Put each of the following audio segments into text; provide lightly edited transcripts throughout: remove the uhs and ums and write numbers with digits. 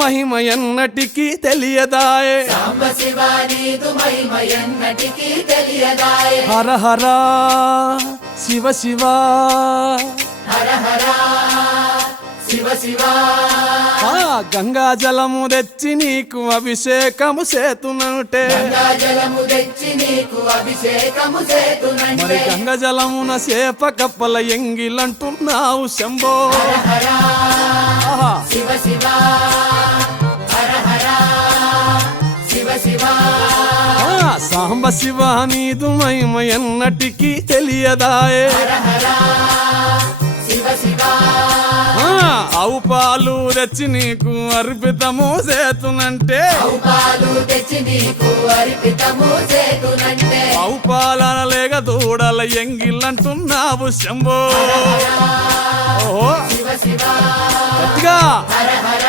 మహిమ ఎన్నటికీ తెలియదాయే సాంబ శివ నీదు మహిమ ఎన్నటికీ తెలియదాయే హర హర శివ శివ హర హర శివ శివ గంగా జలము తెచ్చి నీకు అభిషేకము చేతునంటే గంగా జలము తెచ్చి నీకు అభిషేకము మరి చేతునంటే గంగ జలమున చేప కప్పల ఎంగిలంటున్నావు శంభో హర ఆహా. శివ శివ హర హర శివ శివ సాంబ శివ నీదు మహిమ ఎన్నటికీ తెలియదాయే హర హర శివ శివ ఆవు పాలు తెచ్చి నీకు అర్పితము చేతునంటే ఆవు పాలు తెచ్చి నీకు అర్పితము చేతునంటే ఆవు పాలన లేక దూడల ఎంగిలంటున్నావు శంభో ఓహో శివ శివ గట్టిగా హర హర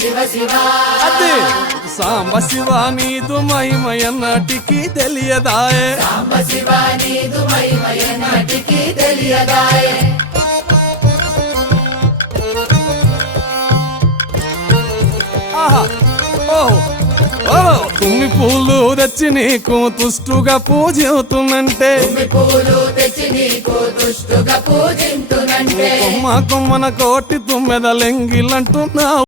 శివ శివ అది సాంబ శివ నీదు మహిమ ఎన్నటికీ తెలియదాయే సాంబ శివ నీదు మహిమ ఎన్నటికీ తెలియదాయే ఆహా ఓహో ఓ తుమ్మి పూలు తెచ్చి నీకు తుష్టుగా పూజవుతున్నంటే తుమ్మి పూలు తెచ్చి నీకు దుష్టుగా పూజింతునంటే కొమ్మ కొమ్మన కోటి తుమ్మెదలెంగిలంటున్నావు